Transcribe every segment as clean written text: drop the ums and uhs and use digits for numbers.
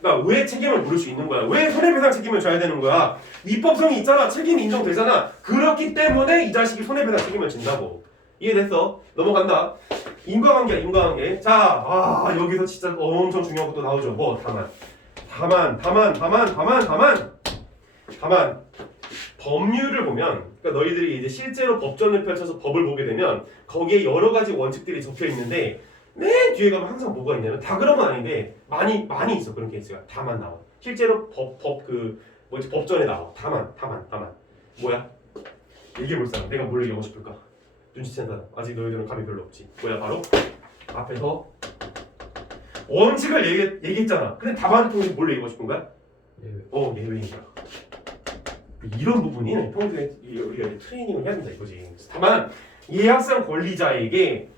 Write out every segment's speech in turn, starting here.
그러니까 왜 책임을 물을 수 있는 거야? 왜 손해배상 책임을 져야 되는 거야? 위법성이 있잖아. 책임이 인정되잖아. 그렇기 때문에 이 자식이 손해배상 책임을 진다고. 이해됐어? 넘어간다. 인과관계야, 인과관계. 자, 여기서 진짜 엄청 중요한 것도 나오죠. 뭐, 다만. 법률을 보면, 그러니까 너희들이 이제 실제로 법전을 펼쳐서 법을 보게 되면 거기에 여러 가지 원칙들이 적혀 있는데 맨 뒤에 가면 항상 뭐가 있냐면 다 그런 건 아닌데 많이 있어 그런 케이스가. 다만 나와. 실제로 법전에 나와. 다만. 뭐야? 얘기해 볼 사람. 내가 뭘 얘기하고 싶을까? 눈치챈 사람. 아직 너희들은 감이 별로 없지. 뭐야? 바로 앞에서 원칙을 얘기했잖아. 근데 답안을 통해서 뭘 얘기하고 싶은 거야? 예외인 거야. 이런 부분이 평소에 우리가 트레이닝을 해야 된다 이거지. 다만 예약상 권리자에게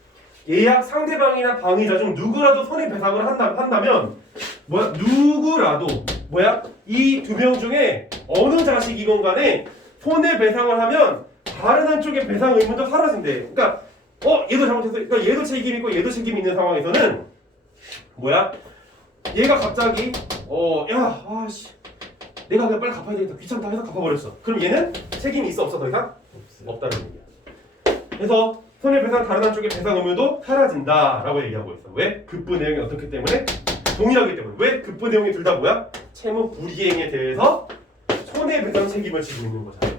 예약 상대방이나 방위자 중 누구라도 손해배상을 한다면 누구라도 이 두 명 중에 어느 자식이건 간에 손해배상을 하면 다른 한쪽의 배상 의무도 사라진대. 그러니까 얘도 잘못했어. 그러니까 얘도 책임 있고 얘도 책임 있는 상황에서는 얘가 갑자기 내가 그냥 빨리 갚아야 되겠다. 귀찮다 해서 갚아버렸어. 그럼 얘는 책임이 있어 없어? 더 이상? 없다는 얘기야. 그래서 손해배상 다른 한쪽의 배상 의무도 사라진다라고 얘기하고 있어. 왜? 급부 내용이 어떻기 때문에? 동일하기 때문에. 왜? 급부 내용이 둘 다 뭐야? 채무 불이행에 대해서 손해배상 책임을 지고 있는 거잖아.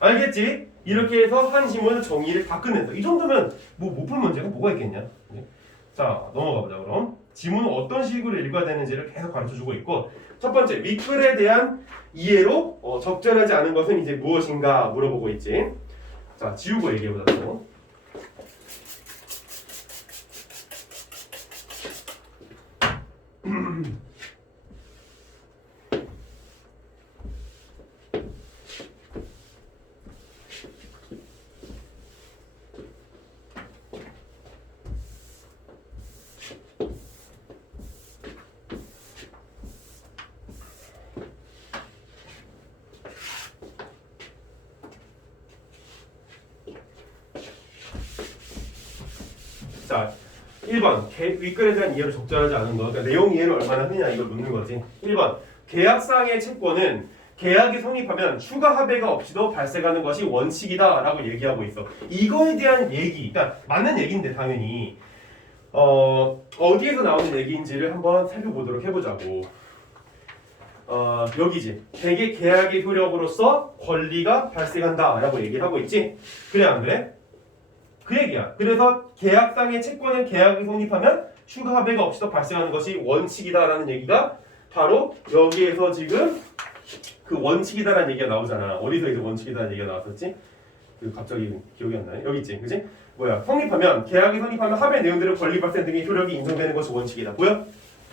알겠지? 이렇게 해서 한 지문은 정의를 다 끝낸다. 이 정도면 못 풀 문제가 뭐가 있겠냐? 자, 넘어가 보자 그럼. 지문은 어떤 식으로 읽어야 되는지를 계속 가르쳐주고 있고, 첫 번째 윗글에 대한 이해로 적절하지 않은 것은 이제 무엇인가 물어보고 있지. 자, 지우고 얘기해보자. 자, 1번 윗글에 대한 이해로 적절하지 않은 거. 그러니까 내용 이해를 얼마나 하느냐 이걸 묻는 거지. 1번 계약상의 채권은 계약이 성립하면 추가 합의가 없이도 발생하는 것이 원칙이다라고 얘기하고 있어. 이거에 대한 얘기, 그러니까 맞는 얘기인데 당연히 어디에서 나오는 얘기인지를 한번 살펴보도록 해보자고. 여기지. 대개 계약의 효력으로서 권리가 발생한다라고 얘기를 하고 있지. 그래 안 그래? 그 얘기야. 그래서 계약상의 채권은 계약이 성립하면 추가 합의가 없이도 발생하는 것이 원칙이다라는 얘기가 바로 여기에서 지금 그 원칙이다라는 얘기가 나오잖아. 어디서 이제 원칙이다라는 얘기가 나왔었지? 갑자기 기억이 안 나네. 여기 있지, 그지? 계약이 성립하면 합의 내용들의 권리 발생 등의 효력이 인정되는 것이 원칙이다. 뭐야?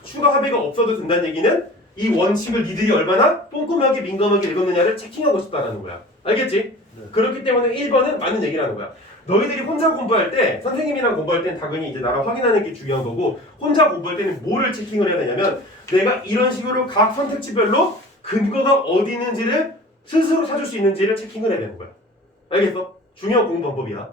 추가 합의가 없어도 된다는 얘기는 이 원칙을 니들이 얼마나 꼼꼼하게 민감하게 읽었느냐를 체킹하고 싶다는 거야. 알겠지? 네. 그렇기 때문에 1번은 맞는 얘기라는 거야. 너희들이 혼자 공부할 때, 선생님이랑 공부할 때는 당연히 이제 나랑 확인하는 게 중요한 거고, 혼자 공부할 때는 뭐를 체킹을 해야 되냐면 내가 이런 식으로 각 선택지별로 근거가 어디 있는지를 스스로 찾을 수 있는지를 체킹을 해야 되는 거야. 알겠어? 중요한 공부 방법이야.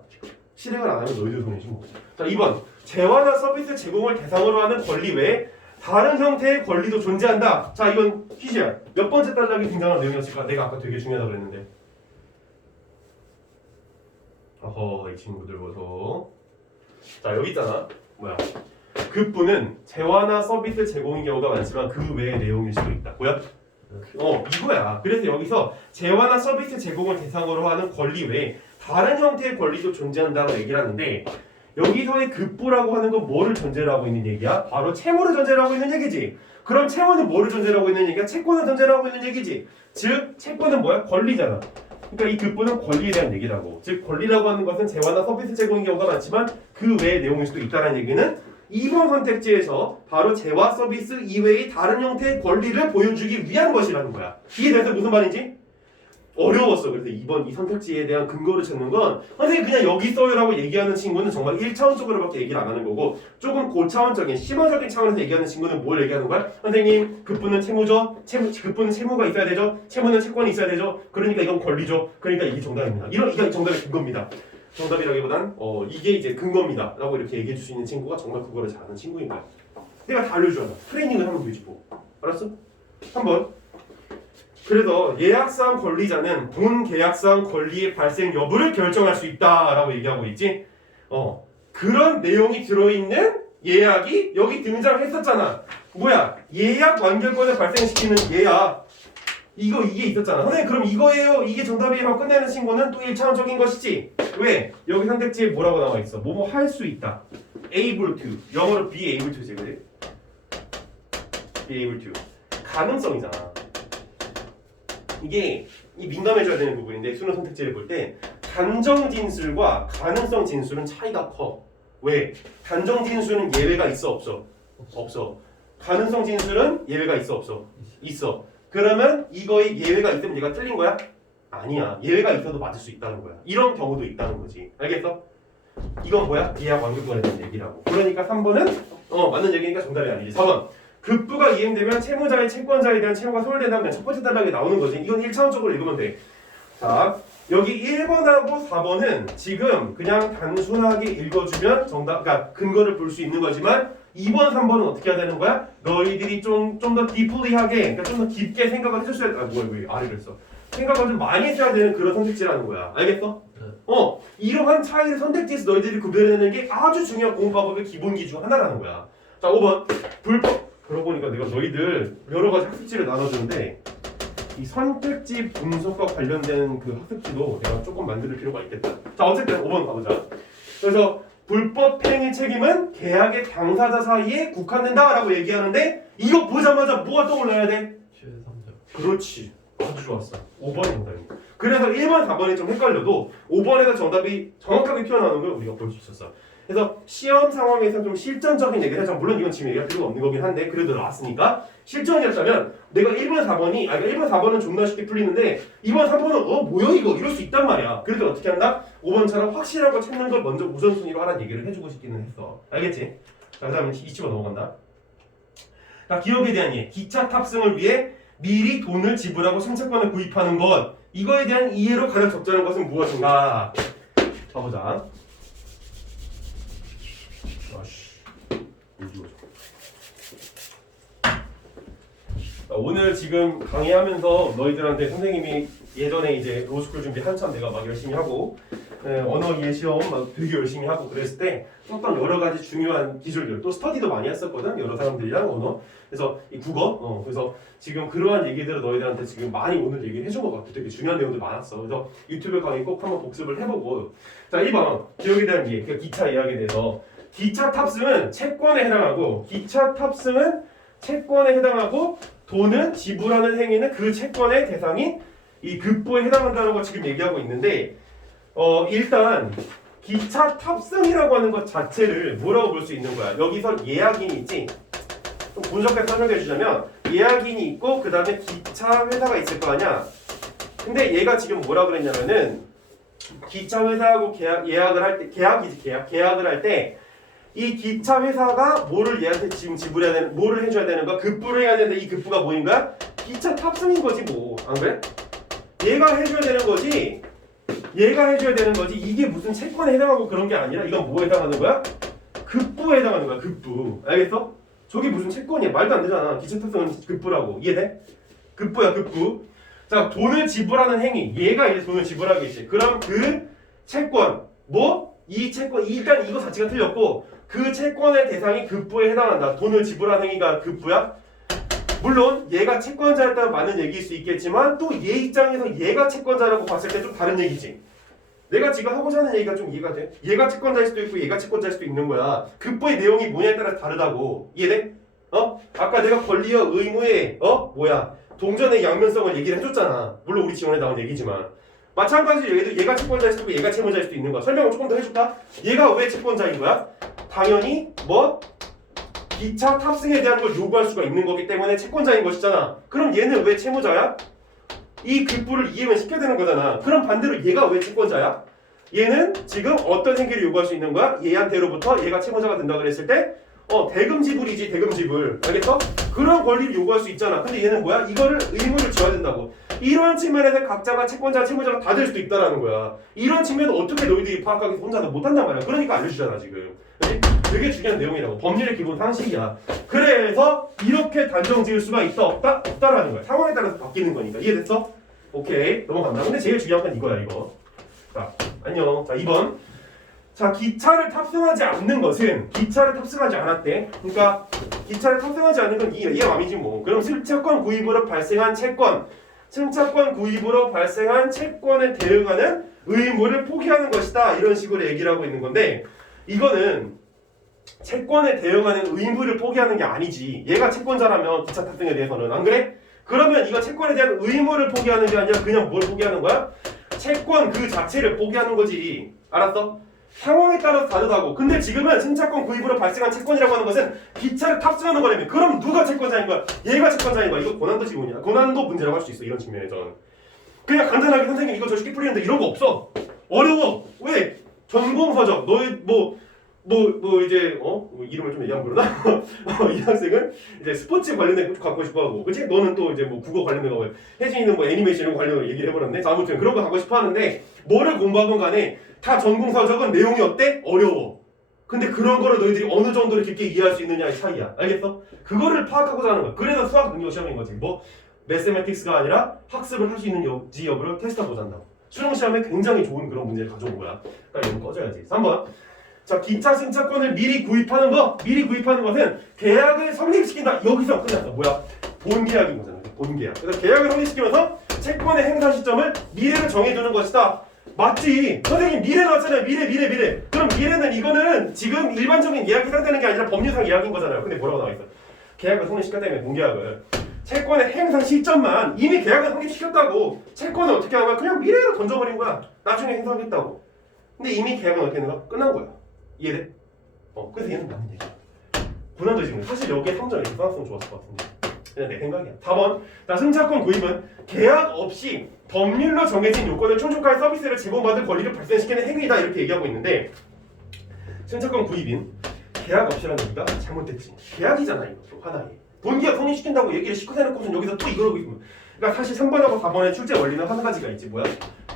실행을 안 하면 너희들 손해지 뭐. 자, 2번 재화나 서비스 제공을 대상으로 하는 권리 외에 다른 형태의 권리도 존재한다. 자, 이건 퀴즈야. 몇 번째 단락에 등장한 내용이었을까? 내가 아까 되게 중요하다고 그랬는데. 이 친구들 보소. 자, 여기 있잖아. 급부는 재화나 서비스 제공인 경우가 많지만 그 외의 내용일 수도 있다. 뭐야? 이거야. 그래서 여기서 재화나 서비스 제공을 대상으로 하는 권리 외에 다른 형태의 권리도 존재한다고 얘기를 하는데, 여기서의 급부라고 하는 건 뭐를 전제로 하고 있는 얘기야? 바로 채무를 전제로 하고 있는 얘기지. 그럼 채무는 뭐를 전제로 하고 있는 얘기야? 채권을 전제로 하고 있는 얘기지. 즉 채권은 뭐야? 권리잖아. 그러니까 이 급부는 권리에 대한 얘기라고. 즉 권리라고 하는 것은 재화나 서비스 제공인 경우가 많지만 그 외의 내용일 수도 있다는 얘기는 2번 선택지에서 바로 재화 서비스 이외의 다른 형태의 권리를 보여주기 위한 것이라는 거야. 이해돼서 무슨 말인지? 어려웠어. 그래서 2번 이 선택지에 대한 근거를 찾는 건 선생님 그냥 여기 써요라고 얘기하는 친구는 정말 1차원적으로밖에 얘기를 안 하는 거고, 조금 고차원적인 심화적인 차원에서 얘기하는 친구는 뭘 얘기하는 거야? 선생님 급부는 채무죠. 급부는 채무가 있어야 되죠. 채무는 채권이 있어야 되죠. 그러니까 이건 권리죠. 그러니까 이게 정답입니다. 이게 정답의 근거입니다. 정답이라기보단 이게 이제 근거입니다 라고 이렇게 얘기해 줄 수 있는 친구가 정말 그거를 잘하는 친구인 거야. 내가 다 알려줘야 돼. 트레이닝을 하면 되지 뭐. 알았어? 알았어? 한번. 그래서 예약사항 권리자는 본 계약사항 권리의 발생 여부를 결정할 수 있다라고 얘기하고 있지. 그런 내용이 들어있는 예약이 여기 등장했었잖아. 뭐야? 예약 완결권을 발생시키는 예약. 이게 있었잖아. 선생님 그럼 이거예요. 이게 정답이에요. 하고 끝내는 신고는 또 1차원적인 것이지. 왜? 여기 선택지에 뭐라고 나와 있어? 뭐뭐 할 수 있다. able to. 영어로 be able to지 그래? be able to. 가능성이잖아. 이게 이 민감해져야 되는 부분인데 수능 선택지를 볼 때 단정 진술과 가능성 진술은 차이가 커. 왜? 단정 진술은 예외가 있어 없어? 없어. 가능성 진술은 예외가 있어 없어? 있어. 그러면 이거에 예외가 있으면 얘가 틀린 거야? 아니야. 예외가 있어도 맞을 수 있다는 거야. 이런 경우도 있다는 거지. 알겠어? 이건 뭐야? 예약 완결권에 대한 얘기라고. 그러니까 3번은 맞는 얘기니까 정답이 아니지. 4번. 급부가 이행되면 채무자의 채권자에 대한 채무가 소멸된다면 첫 번째 단락에 나오는 거지. 이건 1차원적으로 읽으면 돼. 자, 여기 1번하고 4번은 지금 그냥 단순하게 읽어주면 정답, 그러니까 근거를 볼 수 있는 거지만 2번, 3번은 어떻게 해야 되는 거야? 너희들이 좀 더 디플리하게, 그러니까 좀 더 깊게 생각을 해줬어야 돼. 뭐야, 왜 아래를 써? 생각을 좀 많이 해야 되는 그런 선택지라는 거야. 알겠어? 이러한 차이를 선택지에서 너희들이 구별해내는 게 아주 중요한 공부 방법의 기본기 중 하나라는 거야. 자, 5번. 불법. 그러고 보니까 내가 너희들 여러 가지 학습지를 나눠주는데 이 선택지 분석과 관련된 그 학습지도 내가 조금 만들 필요가 있겠다. 자, 어쨌든 5번 가보자. 그래서 불법 행위 책임은 계약의 당사자 사이에 국한된다라고 얘기하는데 이거 보자마자 뭐가 떠올라야 돼? 최상자. 그렇지. 아주 좋았어. 5번이 정답입니다. 그래서 1번, 4번이 좀 헷갈려도 5번에서 정답이 정확하게 튀어나오는 걸 우리가 볼 수 있었어. 그래서 시험 상황에서 좀 실전적인 얘기를 하자면 물론 이건 지금 얘기할 필요가 없는 거긴 한데 그래도 나왔으니까 실전이었다면 내가 1번, 4번이 1번, 4번은 존나 쉽게 풀리는데 2번, 3번은 뭐야 이거 이럴 수 있단 말이야. 그래도 어떻게 한다? 5번처럼 확실한 거 찾는 걸 먼저 우선순위로 하라는 얘기를 해주고 싶기는 했어. 알겠지? 자, 그 다음에 20번 넘어간다. 자, 기업에 대한 이해. 기차 탑승을 위해 미리 돈을 지불하고 승차권을 구입하는 것. 이거에 대한 이해로 가장 적절한 것은 무엇인가? 봐보자. 오늘 지금 강의하면서 너희들한테 선생님이 예전에 이제 로스쿨 준비 한참 내가 막 열심히 하고 언어 이해 시험 막 되게 열심히 하고 그랬을 때 어떤 여러 가지 중요한 기술들 또 스터디도 많이 했었거든 여러 사람들이랑 언어 그래서 이 국어 그래서 지금 그러한 얘기들을 너희들한테 지금 많이 오늘 얘기를 해준 것 같아. 되게 중요한 내용들 많았어. 그래서 유튜브 강의 꼭 한번 복습을 해보고. 자, 1번 기억에 대한 이해. 그러니까 기차 예약에 대해서 기차 탑승은 채권에 해당하고 기차 탑승은 채권에 해당하고 돈은 지불하는 행위는 그 채권의 대상인 이 급부에 해당한다는 거 지금 얘기하고 있는데 일단 기차 탑승이라고 하는 것 자체를 뭐라고 볼 수 있는 거야? 여기서 예약인이 있지? 좀 분석해서 설명해 주자면 예약인이 있고 그 다음에 기차 회사가 있을 거 아니야? 근데 얘가 지금 뭐라 그랬냐면은 기차 회사하고 계약을 할 때 계약을 할 때 이 기차 회사가 뭐를 얘한테 지금 지불해야 되는 뭐를 해줘야 되는 거야? 급부를 해야 되는데 이 급부가 뭐인 거야? 기차 탑승인 거지 뭐 안 그래? 얘가 해줘야 되는 거지. 얘가 해줘야 되는 거지. 이게 무슨 채권에 해당하고 그런 게 아니라 이건 뭐에 해당하는 거야? 급부에 해당하는 거야. 급부. 알겠어? 저게 무슨 채권이야? 말도 안 되잖아. 기차 탑승은 급부라고. 이해돼? 급부야 급부. 자, 돈을 지불하는 행위. 얘가 이제 돈을 지불하겠지. 그럼 그 채권 이 채권 일단 이거 자체가 틀렸고 그 채권의 대상이 급부에 해당한다. 돈을 지불하는 행위가 급부야? 물론 얘가 채권자였다면 맞는 얘기일 수 있겠지만 또 얘 입장에서 얘가 채권자라고 봤을 때 좀 다른 얘기지. 내가 지금 하고자 하는 얘기가 좀 이해가 돼? 얘가 채권자일 수도 있고 얘가 채권자일 수도 있는 거야. 급부의 내용이 뭐냐에 따라 다르다고. 이해돼? 아까 내가 권리와 의무의 동전의 양면성을 얘기를 해줬잖아. 물론 우리 지원에 나온 얘기지만 마찬가지로 얘가 채권자일 수도 있고 얘가 채무자일 수도 있는 거야. 설명을 조금 더 해줄까? 얘가 왜 채권자인 거야? 당연히 기차 탑승에 대한 걸 요구할 수가 있는 거기 때문에 채권자인 것이잖아. 그럼 얘는 왜 채무자야? 이 급부를 이해만 시켜야 되는 거잖아. 그럼 반대로 얘가 왜 채권자야? 얘는 지금 어떤 행위를 요구할 수 있는 거야? 얘한테로부터 얘가 채무자가 된다 그랬을 때 대금 지불이지. 대금 지불. 알겠어? 그런 권리를 요구할 수 있잖아. 근데 얘는 뭐야? 이거를 의무를 지어야 된다고. 이런 측면에서 각자가 채권자, 채무자가 다 될 수도 있다라는 거야. 이런 측면은 어떻게 너희들이 파악하기 혼자서 못한단 말이야. 그러니까 알려주잖아 지금. 그치? 되게 중요한 내용이라고. 법률의 기본 상식이야. 그래서 이렇게 단정 지을 수가 있다 없다? 없다라는 거야. 상황에 따라서 바뀌는 거니까. 이해됐어? 오케이 넘어간다. 근데 제일 중요한 건 이거야 이거. 자 안녕. 자 2번. 자 기차를 탑승하지 않는 것은 기차를 탑승하지 않았대. 그러니까 기차를 탑승하지 않는 건 이해 맘이지 뭐. 그럼 승차권 구입으로 발생한 채권, 승차권 구입으로 발생한 채권에 대응하는 의무를 포기하는 것이다. 이런 식으로 얘기를 하고 있는 건데 이거는 채권에 대응하는 의무를 포기하는 게 아니지. 얘가 채권자라면 기차 탑승에 대해서는 안 그래? 그러면 이거 채권에 대한 의무를 포기하는 게 아니라 그냥 뭘 포기하는 거야? 채권 그 자체를 포기하는 거지. 알았어? 상황에 따라서 다르다고. 근데 지금은 승차권 구입으로 발생한 채권이라고 하는 것은 기차를 탑승하는 거라면 그럼 누가 채권자인 거야? 얘가 채권자인 거야. 이거 고난도 지문이야. 고난도 문제라고 할 수 있어. 이런 측면에서는. 그냥 간단하게 선생님 이거 저 쉽게 풀리는데 이런 거 없어. 어려워. 왜? 전공서적. 너희 이제 이름을 좀 얘기하면 그러나? 이 학생은 이제 스포츠 관련된 거 갖고 싶어하고, 그렇지? 너는 또 이제 뭐 국어 관련된 거, 혜진이는 뭐 애니메이션 관련 거 얘기를 해버렸네. 자, 아무튼 그런 거 갖고 싶어하는데 뭐를 공부하건 간에 다 전공서적은 내용이 어때? 어려워. 근데 그런 거를 너희들이 어느 정도로 깊게 이해할 수 있느냐의 차이야. 알겠어? 그거를 파악하고자 하는 거야. 그래서 수학 능력 시험인 거지. 뭐 매스매틱스가 아니라 학습을 할 수 있는지 여부를 테스트하고자 한다고. 수능 시험에 굉장히 좋은 그런 문제를 가져온 거야. 그러니까 이건 꺼져야지. 3번. 자, 기차 승차권을 미리 구입하는 것은 계약을 성립시킨다. 여기서 끝났어. 뭐야? 본계약인 거잖아. 본계약. 그래서 계약을 성립시키면서 채권의 행사 시점을 미래를 정해두는 것이다. 맞지? 선생님 미래 나왔잖아요. 미래. 그럼 미래는 이거는 지금 일반적인 예약이 해당되는 게 아니라 법률상 예약인 거잖아요. 근데 뭐라고 나와 있어? 계약을 성립시켰다며 본계약을. 채권의 행사 시점만 이미 계약을 성립시켰다고. 채권을 어떻게 하는 거야? 그냥 미래로 던져버린 거야. 나중에 행사하겠다고. 근데 이미 계약은 어떻게 하는 거야? 끝난 거야. 이해돼? 그래서 얘는 맞는 얘기야. 고난도 지금 사실 여기에 3점 이렇게 써놨으면 좋았을 것 같은데 그냥 내 생각이야. 4번. 자, 승차권 구입은 계약 없이 법률로 정해진 요건을 충족할 서비스를 제공받을 권리를 발생시키는 행위다. 이렇게 얘기하고 있는데 승차권 구입인 계약 없이라는 얘기가 잘못됐지. 계약이잖아. 이것도 하나의 본계약 성립시킨다고 얘기를 시커서 해놓고선 여기서 또 이러고 있으면 그러니까 사실 3번하고 4번의 출제 원리는 한 가지가 있지. 뭐야?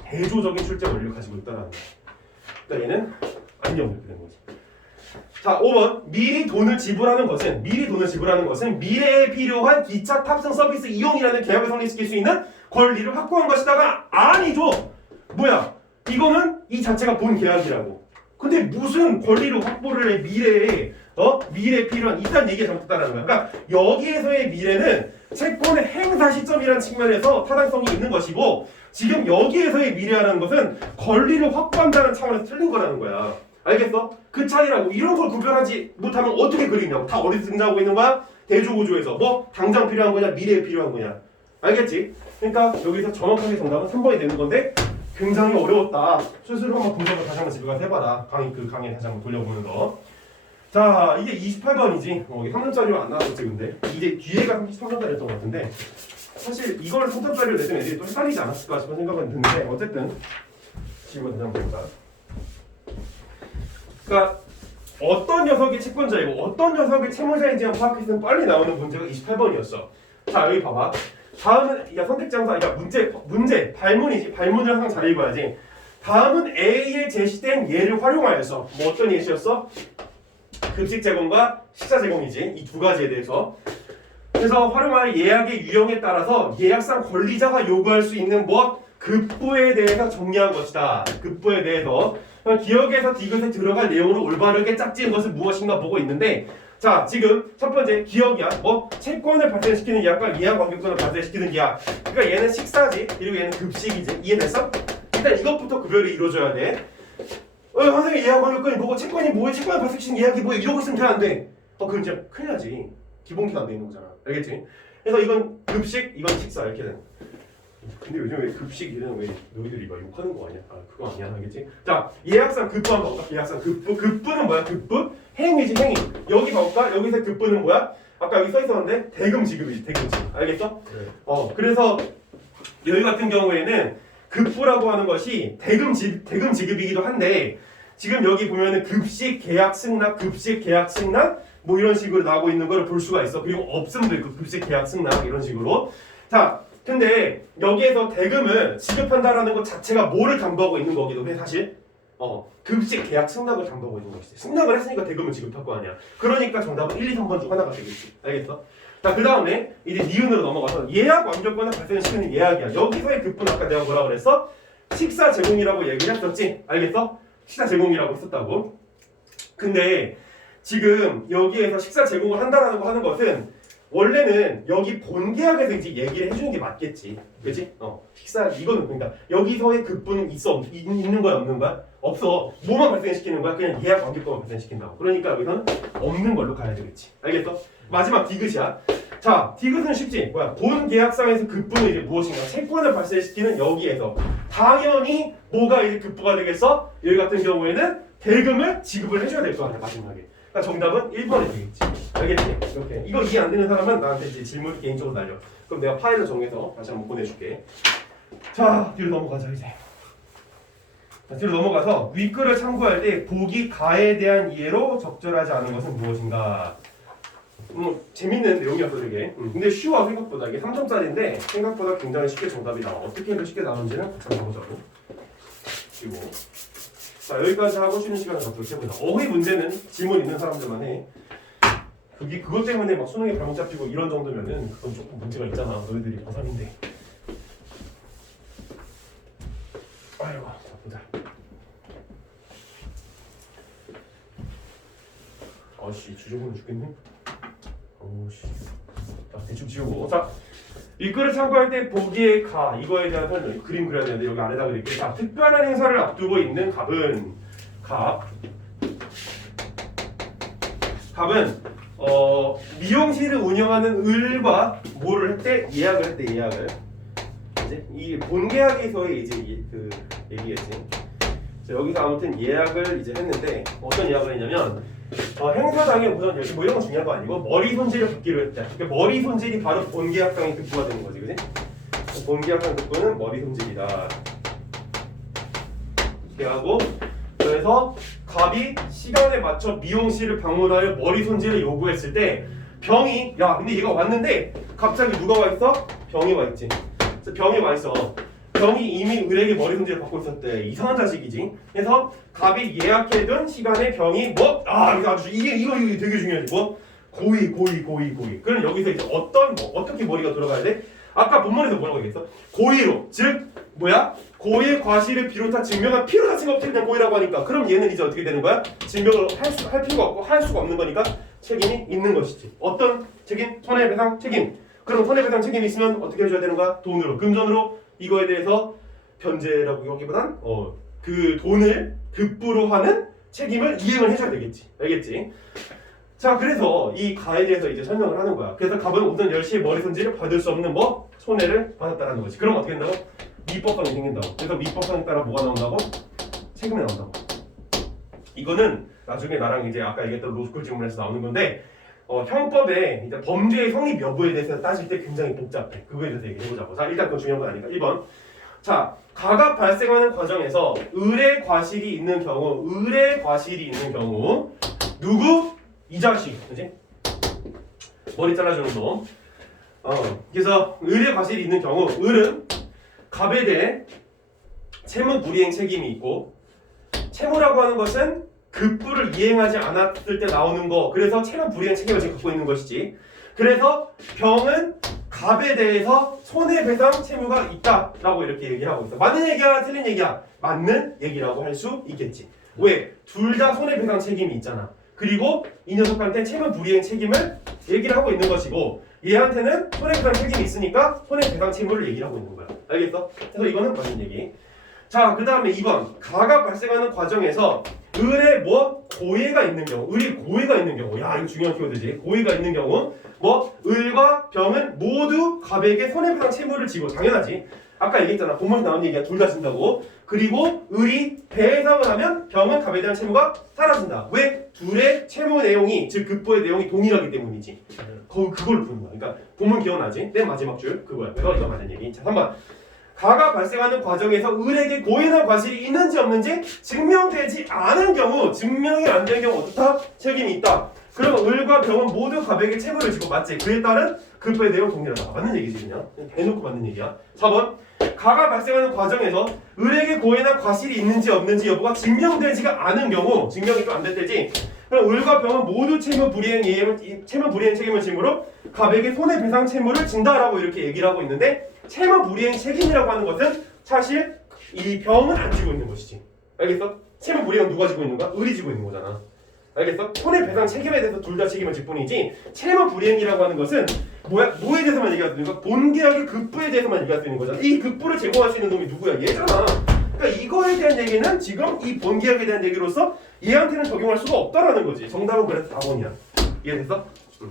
대조적인 출제 원리를 가지고 있다라는 거야. 그러니까 얘는 안녕 이렇게 된 거지. 자, 5번. 미리 돈을 지불하는 것은 미래에 필요한 기차 탑승 서비스 이용이라는 계약을 성립시킬 수 있는 권리를 확보한 것이다가 아니죠. 뭐야? 이거는 이 자체가 본 계약이라고. 근데 무슨 권리를 확보를 해? 미래에 필요한 이딴 얘기가 잘못됐다는 거야. 그러니까 여기에서의 미래는 채권의 행사 시점이라는 측면에서 타당성이 있는 것이고 지금 여기에서의 미래라는 것은 권리를 확보한다는 차원에서 틀린 거라는 거야. 알겠어? 그 차이라고. 이런 걸 구별하지 못하면 어떻게 그리냐고. 다 어디서 등장하고 있는 거야? 대조구조에서. 뭐 당장 필요한 거냐 미래에 필요한 거냐. 알겠지? 그러니까 여기서 정확하게 정답은 3번이 되는 건데 굉장히 어려웠다. 스스로 한번 분석을 다시 한번 집에 가서 해봐라. 강의 다시 한번 돌려보는 거. 자, 이게 28번이지. 이게 3점짜리로 안 나왔었지. 근데 이제 뒤에가 33점짜리였던 것 같은데 사실 이걸 3점짜리로 냈으면 애들이 또 헷갈리지 않았을까 싶은 생각은 드는데 어쨌든 질문 다시 한번 볼까. 그러니까 어떤 녀석이 채권자이고 어떤 녀석이 채무자인지 파악했으면 빨리 나오는 문제가 28번이었어. 자, 여기 봐봐. 다음은 선택장사, 문제 발문이지. 발문을 항상 잘 읽어야지. 다음은 A에 제시된 예를 활용하여서 뭐 어떤 예시였어? 급식 제공과 식사 제공이지. 이 두 가지에 대해서. 그래서 활용할 예약의 유형에 따라서 예약상 권리자가 요구할 수 있는 급부에 대해서 정리한 것이다. 급부에 대해서. 기억에서 디귿에 들어갈 내용으로 올바르게 짝지은 것은 무엇인가 보고 있는데 자, 지금 첫 번째 기억이야. 채권을 발생시키는 예약과 예약 완결권을 발생시키는 예약. 그러니까 얘는 식사지. 그리고 얘는 급식이지. 이해됐어? 일단 이것부터 구별이 이루어져야 돼. 선생님 예약 완결권이 뭐고 채권이 뭐야? 채권을 발생시키는 예약이 뭐야? 이러고 있으면 돼 안 돼? 그건 진짜 큰일 나지. 기본기가 안 돼 있는 거잖아. 알겠지? 그래서 이건 급식, 이건 식사 이렇게 되는. 근데 요즘에 급식 이런 왜 너희들이 막 욕하는 거 아니야? 그거 아니야, 알겠지? 자, 예약상 급부 한번 볼까? 예약상 급부. 급부는 뭐야? 급부? 행위지, 행위. 여기 봐볼까? 여기서 급부는 뭐야? 아까 여기 써 있었는데 대금 지급이지, 대금 지급. 알겠어? 네. 그래서 여기 같은 경우에는 급부라고 하는 것이 대금 지급이기도 한데 지금 여기 보면은 급식 계약 승낙, 급식 계약 승낙 이런 식으로 나오고 있는 걸 볼 수가 있어. 그리고 없음도 있고 급식 계약 승낙 이런 식으로. 자. 근데 여기에서 대금을 지급한다라는 것 자체가 뭐를 담보하고 있는 거기도 해 사실. 급식 계약 승낙을 담보하고 있는 것이지. 승낙을 했으니까 대금을 지급할 거 아니야. 그러니까 정답은 1, 2, 3번 중 하나가 되겠지. 알겠어? 자, 그 다음에 이제 니은으로 넘어가서 예약 완결권을 발생시키는 예약이야. 여기서의 급분 아까 내가 뭐라 그랬어? 식사 제공이라고 얘기를 했었지? 알겠어? 식사 제공이라고 했었다고. 근데 지금 여기에서 식사 제공을 한다라는 거 하는 것은 원래는 여기 본 계약에서 이제 얘기를 해주는 게 맞겠지, 그렇지? 식사 이거는 그러니까 여기서의 급분은 있는 거야 없는 거야? 없어. 뭐만 발생시키는 거야? 그냥 예약 완결권만 발생시킨다고. 그러니까 여기서는 없는 걸로 가야 되겠지. 알겠어? 마지막 디귿이야. 자, 디귿은 쉽지. 뭐야? 본 계약상에서 급분은 이제 무엇인가? 채권을 발생시키는 여기에서 당연히 뭐가 이제 급부가 되겠어? 여기 같은 경우에는 대금을 지급을 해줘야 될 거 아니야 마지막에. 그러니까 정답은 1번이 되겠지. 알겠지? 이렇게. 이거 이해 안 되는 사람은 나한테 이제 질문 개인적으로 날려. 그럼 내가 파일을 정해서 다시 한번 보내줄게. 자, 뒤로 넘어가자 이제. 자, 뒤로 넘어가서 윗글을 참고할 때 보기 가에 대한 이해로 적절하지 않은 것은 무엇인가? 재밌는 내용이었어 되게. 근데 쉬워 생각보다. 이게 3점짜리인데 생각보다 굉장히 쉽게 정답이 나와. 어떻게 해서 쉽게 나오는지는 같이 한번 보자고. 그리고 자, 여기까지 하고 쉬는 시간을 갖도록 해보자. 어휘 문제는 질문 있는 사람들만 해. 그것 때문에 막 수능에 발목 잡히고 이런 정도면은 그건 조금 문제가 있잖아. 너희들이 고3인데. 아이고, 자 보자. 아씨, 주저보면 죽겠네. 오씨. 자, 대충 지우고. 자, 윗글을 참고할 때 보기에 가 이거에 대한 설명. 그림 그려야 되는데 여기 아래다 그릴게. 자, 특별한 행사를 앞두고 있는 갑은 갑은 미용실을 운영하는 을과 뭐를 했대? 예약을 했대. 예약을. 이제 이 본계약에서의 이제 그 얘기겠지. 여기서 아무튼 예약을 이제 했는데 어떤 예약을 했냐면 행사장에 우선 여기 뭐 이런 건 중요한 거 아니고 머리 손질을 받기로 했다. 그러니까 머리 손질이 바로 본계약상의 급부가 되는 거지, 그지? 본계약상 급부는 머리 손질이다. 이렇게 하고 그래서 갑이 시간에 맞춰 미용실을 방문하여 머리 손질을 요구했을 때 병이 야 근데 얘가 왔는데 갑자기 누가 와 있어? 병이 와 있지. 그래서 병이 와 있어. 병이 이미 을에게 머리 손질을 받고 있었대. 이상한 자식이지. 그래서 갑이 예약해둔 시간에 병이 이거 아주 이거 되게 중요하지. 고의. 그럼 여기서 이제 어떻게 머리가 돌아가야 돼? 아까 본문에서 뭐라고 얘기했어? 고의로. 즉 고의 과실을 비롯한 증명한 필요 자체가 없지 그냥 고의라고 하니까. 그럼 얘는 이제 어떻게 되는 거야? 증명을 할 필요가 없고 할 수가 없는 거니까 책임이 있는 것이지. 어떤 책임? 손해배상 책임. 그럼 손해배상 책임이 있으면 어떻게 해줘야 되는 거야? 돈으로, 금전으로 이거에 대해서 변제라고 여기보단 그 돈을 급부로 하는 책임을 이행을 해줘야 되겠지. 알겠지? 자, 그래서 이 가에 대해서 이제 설명을 하는 거야. 그래서 갑은 오전 10시에 머리 손질을 받을 수 없는 손해를 받았다라는 거지. 그럼 어떻게 된다고? 미법성이 생긴다고. 그래서 미법성에 따라 뭐가 나온다고? 책임이 나온다고. 이거는 나중에 나랑 이제 아까 얘기했던 로스쿨 질문에서 나오는 건데 형법에 이제 범죄의 성립 여부에 대해서 따질 때 굉장히 복잡해. 그거에 대해서 얘기해보자고. 자, 일단 그건 중요한 건 아니까. 1번. 자, 가가 발생하는 과정에서 을의 과실이 있는 경우 누구? 이 자식. 그지? 머리 잘라주는 놈. 그래서 을의 과실이 있는 경우 을은 갑에 대해 채무 불이행 책임이 있고 채무라고 하는 것은 급부를 이행하지 않았을 때 나오는 거. 그래서 채무 불이행 책임을 지금 갖고 있는 것이지. 그래서 병은 갑에 대해서 손해배상 채무가 있다라고 이렇게 얘기하고 있어. 맞는 얘기야? 틀린 얘기야? 맞는 얘기라고 할 수 있겠지. 왜? 둘 다 손해배상 책임이 있잖아. 그리고 이 녀석한테 채무 불이행 책임을 얘기를 하고 있는 것이고 얘한테는 손해배상 책임이 있으니까 손해배상 채무를 얘기를 하고 있는 거야. 알겠어? 그래서 이거는 맞는 얘기. 자, 그 다음에 2번. 가가 발생하는 과정에서 을의 고의가 있는 경우. 을이 고의가 있는 경우. 야, 이거 중요한 키워드지. 고의가 있는 경우. 을과 병은 모두 갑에게 손해배상 채무를 지고. 당연하지. 아까 얘기했잖아. 본문에 나온 얘기야. 둘 다 진다고. 그리고 을이 배상을 하면 병은 갑에 대한 채무가 사라진다. 왜? 둘의 채무 내용이, 즉 급부의 내용이 동일하기 때문이지. 그걸 부르는 거야. 그러니까 본문 기억나지? 맨 마지막 줄 그거야. 그래서 이거 맞는 얘기. 자, 3번. 가가 발생하는 과정에서 을에게 고의나 과실이 있는지 없는지 증명되지 않은 경우, 증명이 안 된 경우 어떻다? 책임이 있다. 그러면 을과 병은 모두 갑에게 채무를 지고 맞지? 그에 따른 급부의 내용 동일하다. 맞는 얘기지 그냥. 대놓고 맞는 얘기야. 4번 가가 발생하는 과정에서 을에게 고해나 과실이 있는지 없는지 여부가 증명되지가 않은 경우 증명이 좀 안 됐을지 그럼 을과 병은 모두 채무 불이행 책임을 지므로 갑에게 손해배상 채무를 진다라고 이렇게 얘기를 하고 있는데 채무 불이행 책임이라고 하는 것은 사실 이 병은 안 지고 있는 것이지. 알겠어? 채무 불이행은 누가 지고 있는가? 을이 지고 있는 거잖아. 알겠어? 손해배상 책임에 대해서 둘 다 책임을 질 뿐이지 채무 불이행이라고 하는 것은 뭐에 대해서만 얘기할 수 있는 거야? 본계약의 급부에 대해서만 얘기할 수 있는 거잖아. 이 급부를 제공할 수 있는 놈이 누구야? 얘잖아. 그러니까 이거에 대한 얘기는 지금 이 본계약에 대한 얘기로서 얘한테는 적용할 수가 없다라는 거지. 정답은 그래서 4번이야. 이해됐어?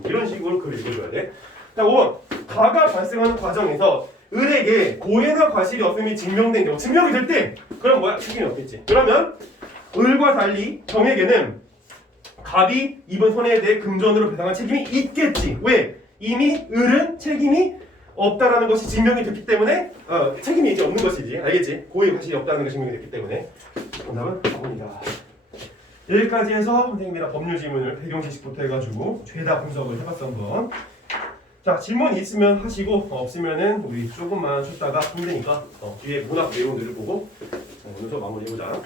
이런 식으로 글을 읽어줘야 돼. 자, 5번 가가 발생하는 과정에서 을에게 고해나 과실이 없음이 증명된 경우 증명이 될 때 그럼 뭐야? 책임이 없겠지. 그러면 을과 달리 병에게는 갑이 입은 손해에 대해 금전으로 배상할 책임이 있겠지. 왜? 이미 을은 책임이 없다라는 것이 증명이 됐기 때문에 책임이 이제 없는 것이지. 알겠지? 고의 과실이 없다는 것이 증명이 됐기 때문에 정답은 4번이다. 여기까지 해서 선생님이랑 법률 지문을 배경지식부터 해가지고 죄다 분석을 해봤어 한번. 자 질문 있으면 하시고 없으면은 우리 조금만 쉬었다가 힘드니까 뒤에 문학 내용들을 보고 오늘 수업 마무리해보자.